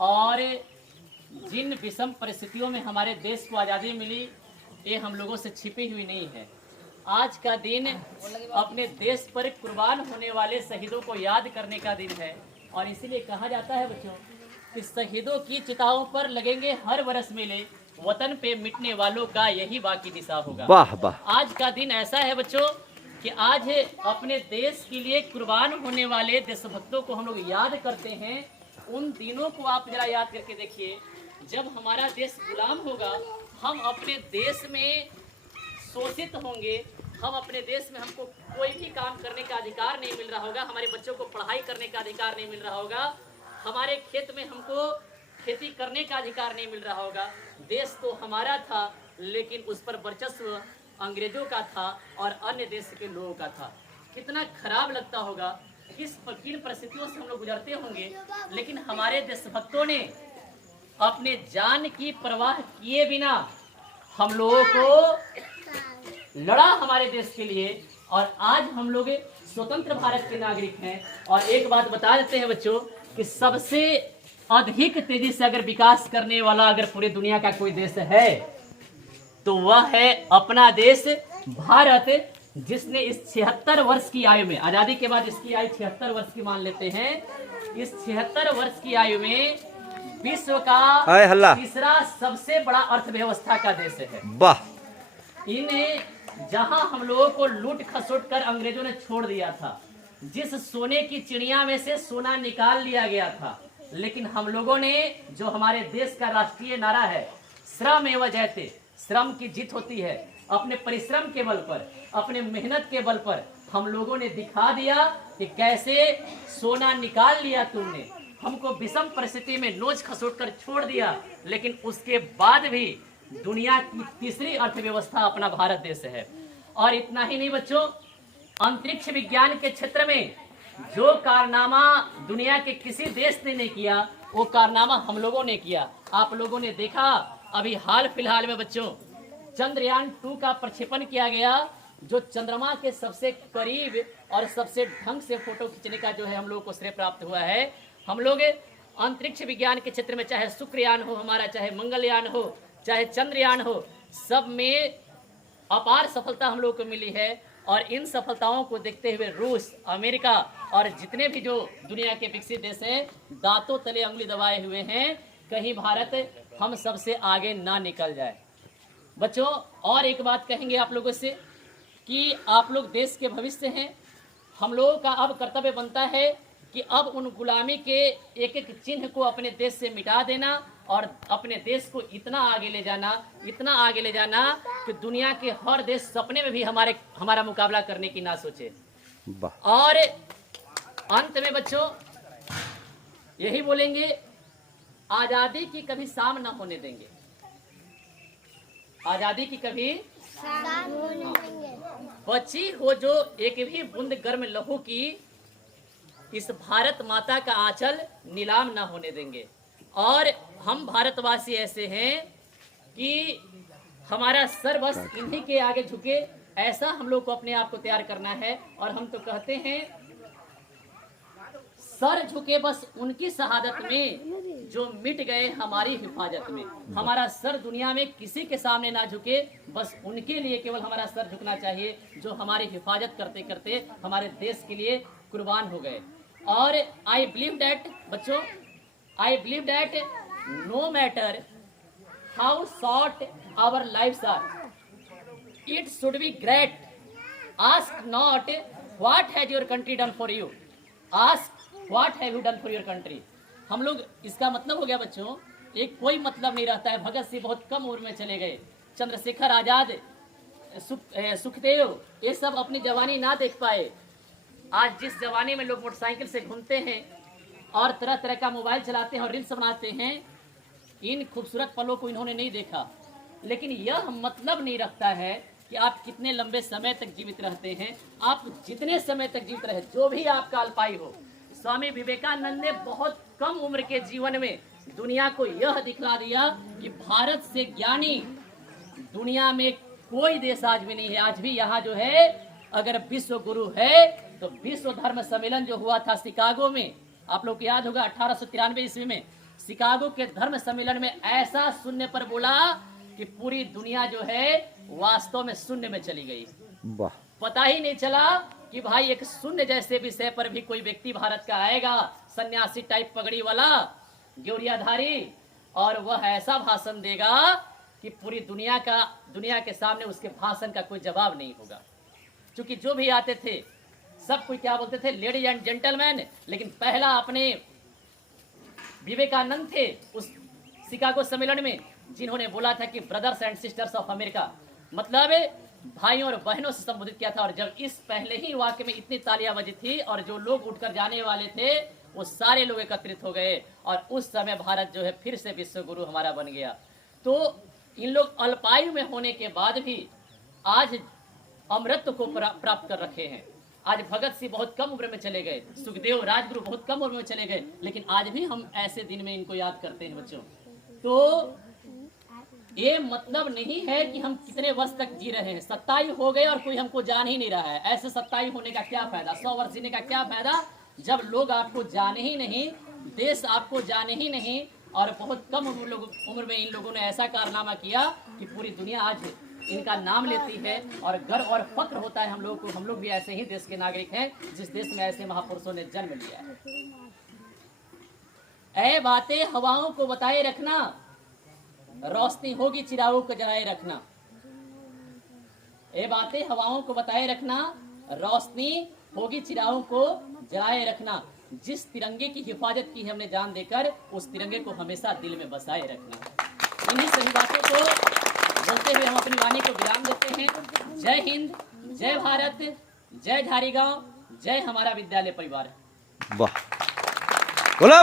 और जिन विषम परिस्थितियों में हमारे देश को आज़ादी मिली, ये हम लोगों से छिपी हुई नहीं है। आज का दिन अपने देश पर कुर्बान होने वाले शहीदों को याद करने का दिन है, और इसीलिए कहा जाता है बच्चों कि शहीदों की चिताओं पर लगेंगे हर बरस मेले, वतन पे मिटने वालों का यही बाकी दिशा होगा। वाह वाह। आज का दिन ऐसा है बच्चों कि आज अपने देश के लिए कुर्बान होने वाले देशभक्तों को हम लोग याद करते हैं। उन दिनों को आप जरा याद करके देखिए, जब हमारा देश गुलाम होगा, हम अपने देश में शोषित होंगे, हम अपने देश में हमको कोई भी काम करने का अधिकार नहीं मिल रहा होगा, हमारे बच्चों को पढ़ाई करने का अधिकार नहीं मिल रहा होगा, हमारे खेत में हमको खेती करने का अधिकार नहीं मिल रहा होगा। देश तो हमारा था, लेकिन उस पर वर्चस्व अंग्रेजों का था और अन्य देश के लोगों का था। कितना खराब लगता होगा, किस किन परिस्थितियों से हम लोग गुजरते होंगे, लेकिन हमारे देशभक्तों ने अपने जान की परवाह किए बिना हम लोगों को लड़ा हमारे देश के लिए, और आज हम लोग स्वतंत्र भारत के नागरिक हैं। और एक बात बता देते हैं बच्चों कि सबसे अधिक तेजी से अगर विकास करने वाला अगर पूरी दुनिया का कोई देश है तो वह है अपना देश भारत, जिसने इस 76 वर्ष की आयु में, आजादी के बाद इसकी आयु 76 वर्ष की मान लेते हैं, इस 76 वर्ष की आयु में विश्व का तीसरा सबसे बड़ा अर्थव्यवस्था का देश है। वाह। इन्हें जहां हम लोगों को लूट खसोट कर अंग्रेजों ने छोड़ दिया था, जिस सोने की चिड़िया में से सोना निकाल लिया गया था, लेकिन हम लोगों ने, जो हमारे देश का राष्ट्रीय नारा है श्रम एवं जयते, श्रम की जीत होती है, अपने परिश्रम के बल पर, अपने मेहनत के बल पर हम लोगों ने दिखा दिया कि कैसे सोना निकाल लिया तुमने, हमको विषम परिस्थिति में नोच खसोट कर छोड़ दिया, लेकिन उसके बाद भी दुनिया की तीसरी अर्थव्यवस्था अपना भारत देश है। और इतना ही नहीं बच्चों, अंतरिक्ष विज्ञान के क्षेत्र में जो कारनामा दुनिया के किसी देश ने नहीं किया, वो कारनामा हम लोगों ने किया। आप लोगों ने देखा अभी हाल फिलहाल में बच्चों चंद्रयान 2 का प्रक्षेपण किया गया, जो चंद्रमा के सबसे करीब और सबसे ढंग से फोटो खींचने का जो है हम लोगों को श्रेय प्राप्त हुआ है। हम लोग अंतरिक्ष विज्ञान के क्षेत्र में, चाहे शुक्रयान हो हमारा, चाहे मंगलयान हो, चाहे चंद्रयान हो, सब में अपार सफलता हम लोग को मिली है। और इन सफलताओं को देखते हुए रूस, अमेरिका और जितने भी जो दुनिया के विकसित देश हैं, दांतों तले उंगली दबाए हुए हैं, कहीं भारत हम सबसे आगे ना निकल जाए। बच्चों और एक बात कहेंगे आप लोगों से कि आप लोग देश के भविष्य हैं। हम लोगों का अब कर्तव्य बनता है कि अब उन गुलामी के एक एक चिन्ह को अपने देश से मिटा देना और अपने देश को इतना आगे ले जाना, इतना आगे ले जाना कि दुनिया के हर देश सपने में भी हमारा मुकाबला करने की ना सोचे। और अंत में बच्चों यही बोलेंगे, आजादी की कभी शाम ना होने देंगे, आजादी की कभी शाम होने देंगे। बची हो जो एक भी बूंद गर्म लहू की, इस भारत माता का आंचल नीलाम ना होने देंगे। और हम भारतवासी ऐसे हैं कि हमारा सर बस इन्हीं के आगे झुके, ऐसा हम लोग को अपने आप को तैयार करना है। और हम तो कहते हैं सर झुके बस उनकी शहादत में, जो मिट गए हमारी हिफाजत में। हमारा सर दुनिया में किसी के सामने ना झुके, बस उनके लिए केवल हमारा सर झुकना चाहिए, जो हमारी हिफाजत करते करते हमारे देश के लिए कुर्बान हो गए। और आई बिलीव दैट बच्चों, I believe that no matter how short our lives are, it should be great. Ask not what has your country done for you, ask what have you done for your country. हम लोग, इसका मतलब हो गया बच्चों, एक कोई मतलब नहीं रहता है। भगत सिंह बहुत कम उम्र में चले गए, चंद्रशेखर आजाद, सुखदेव, ये सब अपनी जवानी ना देख पाए। आज जिस जवानी में लोग मोटरसाइकिल से घूमते हैं और तरह तरह का मोबाइल चलाते हैं और रील्स बनाते हैं, इन खूबसूरत पलों को इन्होंने नहीं देखा। लेकिन यह मतलब नहीं रखता है कि आप कितने लंबे समय तक जीवित रहते हैं। आप जितने समय तक जीवित रहे, जो भी आपका अल्पायु हो। स्वामी विवेकानंद ने बहुत कम उम्र के जीवन में दुनिया को यह दिखला दिया कि भारत से ज्ञानी दुनिया में कोई देश आज भी नहीं है। आज भी यहाँ जो है, अगर विश्व गुरु है तो विश्व धर्म सम्मेलन जो हुआ था शिकागो में, आप लोग को याद होगा 1893 ईस्वी में शिकागो के धर्म सम्मेलन में ऐसा सुनने पर बोला कि पूरी दुनिया जो है वास्तव में शून्य में चली गई। वाह। पता ही नहीं चला कि भाई एक शून्य जैसे विषय पर भी कोई व्यक्ति भारत का आएगा, सन्यासी टाइप पगड़ी वाला, ग्योरियाधारी, और वह ऐसा भाषण देगा कि पूरी दुनिया के सामने उसके भाषण का कोई जवाब नहीं होगा। क्योंकि जो भी आते थे सब कोई क्या बोलते थे, लेडीज एंड जेंटलमैन। लेकिन पहला अपने विवेकानंद थे उस शिकागो सम्मेलन में, जिन्होंने बोला था कि brothers and sisters of America, मतलब भाइयों और बहनों से संबोधित किया था। और जब इस पहले ही वाक्य में इतनी तालियां बजी थी और जो लोग उठकर जाने वाले थे वो सारे लोग एकत्रित हो गए, और उस समय भारत जो है फिर से विश्व गुरु हमारा बन गया। तो इन लोग अल्पायु में होने के बाद भी आज अमृत को प्राप्त कर रखे हैं। आज भगत सिंह बहुत कम उम्र में चले गए, सुखदेव राजगुरु बहुत कम उम्र में चले गए, लेकिन आज भी हम ऐसे दिन में इनको याद करते हैं बच्चों। तो ये मतलब नहीं है कि हम कितने वर्ष तक जी रहे हैं। 27 हो गए और कोई हमको जान ही नहीं रहा है। ऐसे 27 होने का क्या फायदा, 100 वर्ष जीने का क्या फायदा, जब लोग आपको जाने ही नहीं, देश आपको जाने ही नहीं, और बहुत कम उम्र में इन लोगों ने ऐसा कारनामा किया कि पूरी दुनिया आज इनका नाम लेती है और गर्व और फक्र होता है हम लोग को। हम लोग भी ऐसे ही देश के नागरिक हैं जिस देश में ऐसे महापुरुषों ने जन्म लिया है। ऐ बातें हवाओं को बताए रखना, रोशनी होगी चिरागों को जलाए रखना। ये बातें हवाओं को बताए रखना, रोशनी होगी चिरागों को जलाए रखना। जिस तिरंगे की हिफाजत की हमने जान देकर, उस तिरंगे को हमेशा दिल में बसाए रखना। इन्हीं सभी बातों को बोलते हुए हम अपनी वाणी को विराम देते हैं। जय हिंद, जय भारत, जय झारी गांव, जय हमारा विद्यालय परिवार। वाह। बोला।